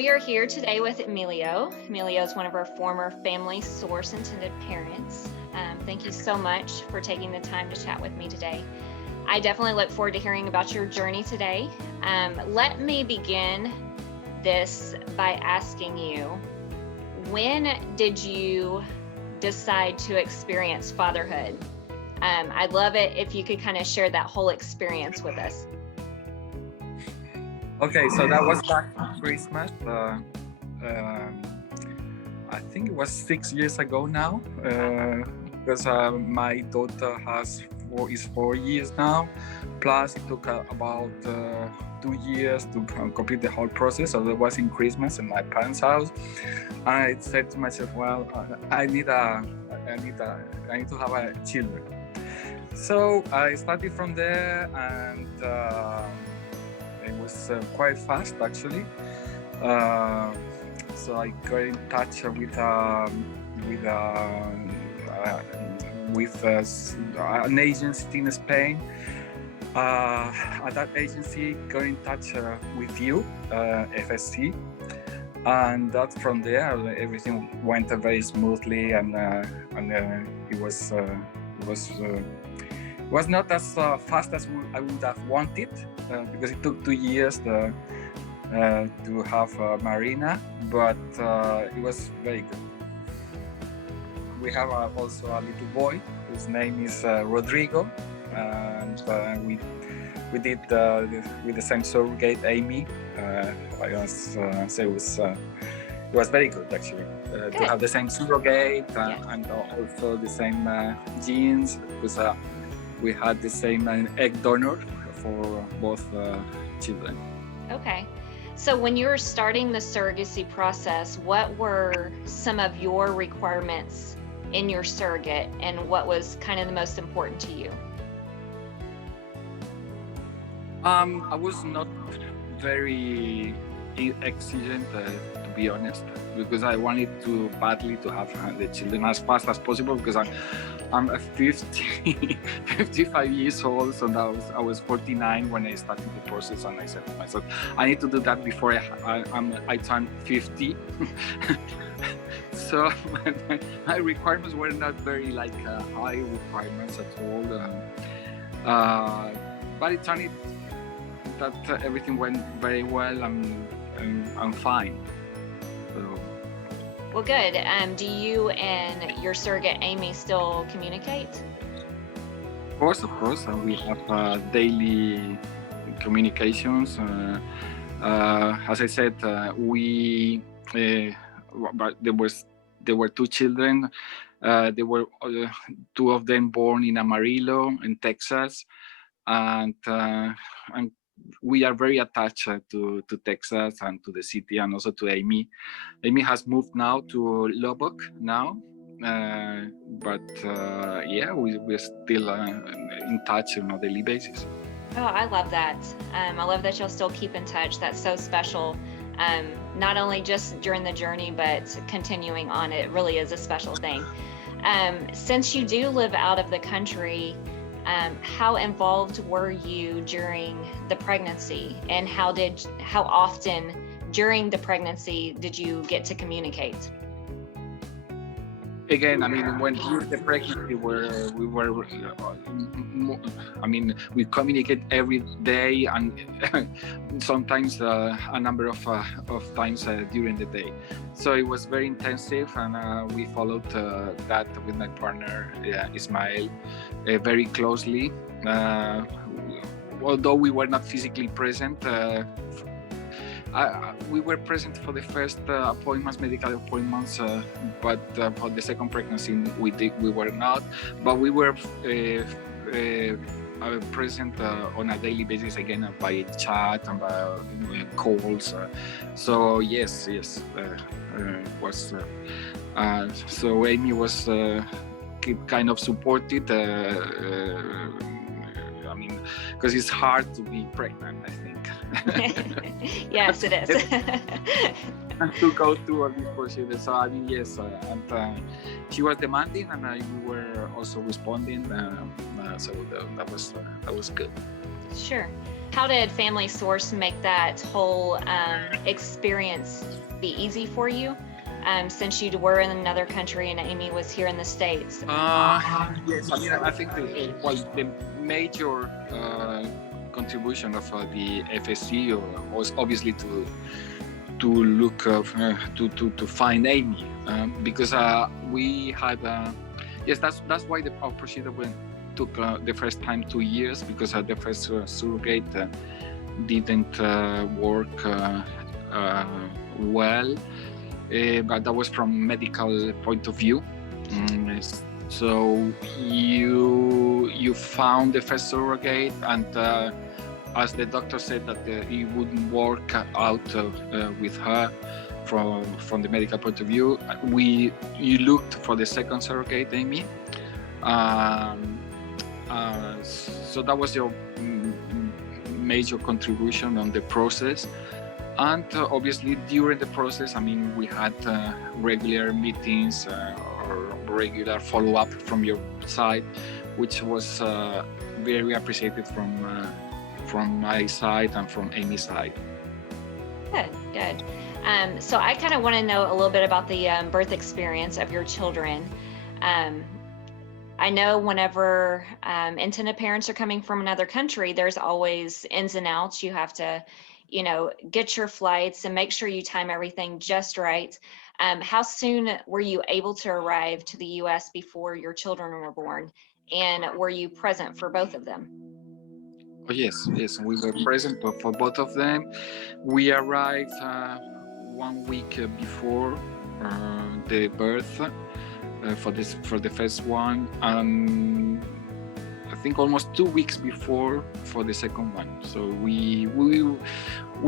We are here today with Emilio. Emilio is one of our former family source intended parents. Thank you so much for taking the time to chat with me today. I definitely look forward to hearing about your journey today. Let me begin this by asking you, when did you decide to experience fatherhood? I'd love it if you could kind of share that whole experience with us. Okay, so that was back Christmas. I think it was 6 years ago now, because my daughter is 4 years now. Plus, it took about 2 years to complete the whole process. So that was in Christmas in my parents' house. I said to myself, well, I need to have a children. So I started from there, and it was quite fast actually. So I got in touch with an agency in Spain. At that agency, got in touch with you, FSC, and that from there everything went very smoothly, and it was not as fast as I would have wanted, because it took 2 years to have Marina, but it was very good. We have also a little boy whose name is Rodrigo, and we did with the same surrogate, Amy. So it was very good actually to have the same surrogate, and also the same genes, because we had the same egg donor for both children. Okay. So when you were starting the surrogacy process, what were some of your requirements in your surrogate, and what was kind of the most important to you? I was not very exigent, to be honest, because I wanted badly to have the children as fast as possible, because I'm 55 years old, so I was 49 when I started the process, and I said to myself, I need to do that before I turn 50. So my requirements were not very high requirements at all, but it turned that everything went very well, and I'm fine. So. Well, good. Do you and your surrogate Amy still communicate? Of course. We have daily communications. As I said, but there were 2 children. There were 2 of them born in Amarillo, in Texas, and we are very attached to Texas and to the city, and also to Amy. Amy has moved now to Lubbock now, but we're still in touch on a daily basis. Oh, I love that. I love that you'll still keep in touch. That's so special. Not only just during the journey, but continuing on. It really is a special thing. Since you do live out of the country, how involved were you during the pregnancy, and how often during the pregnancy did you get to communicate? Again, I mean, when during the pregnancy, we communicate every day, and sometimes a number of times during the day. So it was very intensive, and we followed that with my partner Ismael very closely. Although we were not physically present, we were present for the first medical appointments, but for the second pregnancy we were not. But we were present on a daily basis, again by chat and by calls. So yes, was so Amy was kind of supported. I mean, because it's hard to be pregnant, I think. Yes, it is. To go through all these procedures. So I mean, yes, and she was demanding, and we were also responding. So that was good. Sure. How did Family Source make that whole experience be easy for you? Since you were in another country and Amy was here in the States. Yes, I mean, I think the major contribution of the FSC was obviously to look to find Amy, because we had yes, that's why our procedure took the first time 2 years, because the first surrogate didn't work well, but that was from medical point of view. So you found the first surrogate, and as the doctor said that it wouldn't work out with her from the medical point of view, you looked for the second surrogate, Amy. So that was your major contribution on the process. And obviously during the process, I mean, we had regular meetings or regular follow-up from your side, which was very appreciated from my side and from Amy's side. Good. So I kind of want to know a little bit about the birth experience of your children. I know whenever intended parents are coming from another country, there's always ins and outs. You have to, get your flights and make sure you time everything just right. How soon were you able to arrive to the U.S. before your children were born? And were you present for both of them? Oh, yes, we were present for both of them. We arrived 1 week before the birth for the first one, and I think almost 2 weeks before for the second one. So we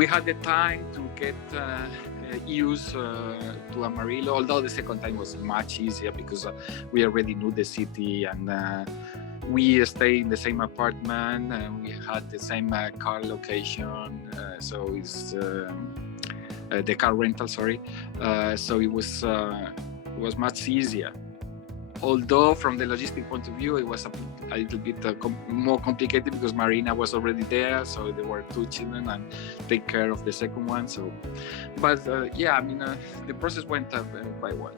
had the time to get used to Amarillo, although the second time was much easier because we already knew the city, and we stayed in the same apartment, and we had the same car location, so it's the car rental, sorry. So it was much easier. Although from the logistic point of view, it was a little bit more complicated because Marina was already there, so there were 2 children and take care of the second one. So, but yeah, I mean, the process went quite well.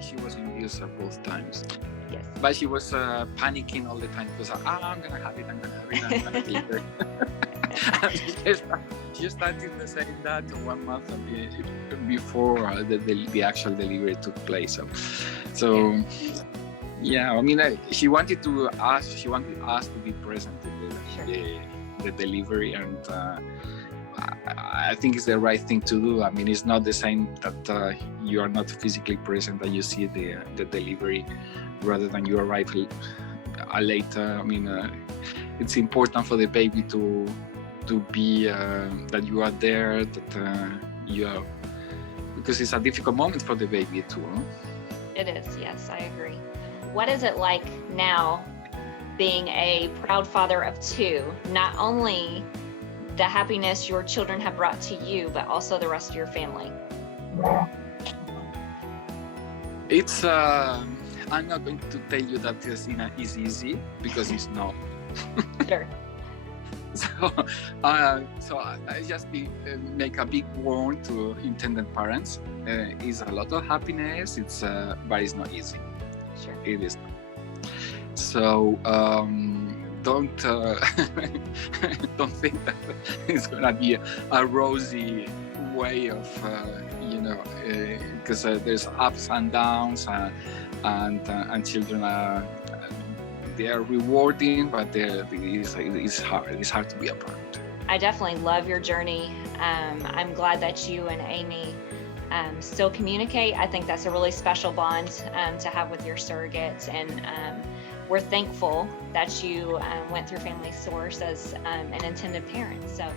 She was induced both times. Yes. But she was panicking all the time because I'm gonna have it. She started saying that 1 month before the actual delivery took place. So yeah, I mean, she wanted us to be present in the delivery, and I think it's the right thing to do. I mean, it's not the same that you are not physically present and you see the delivery rather than you arrive later. I mean, it's important for the baby to be that you are there, that you are, because it's a difficult moment for the baby too. Huh? It is, yes, I agree. What is it like now being a proud father of 2, not only the happiness your children have brought to you, but also the rest of your family? It's I'm not going to tell you that is easy, because it's not. Sure. So I just make a big warning to intended parents. It's a lot of happiness. But it's not easy. Sure. It is. So don't think that it's gonna be a rosy way of because there's ups and downs, and children they are rewarding, but it's hard. It's hard to be a parent. I definitely love your journey. I'm glad that you and Amy still communicate. I think that's a really special bond to have with your surrogates, and we're thankful that you went through Family Source as an intended parent. So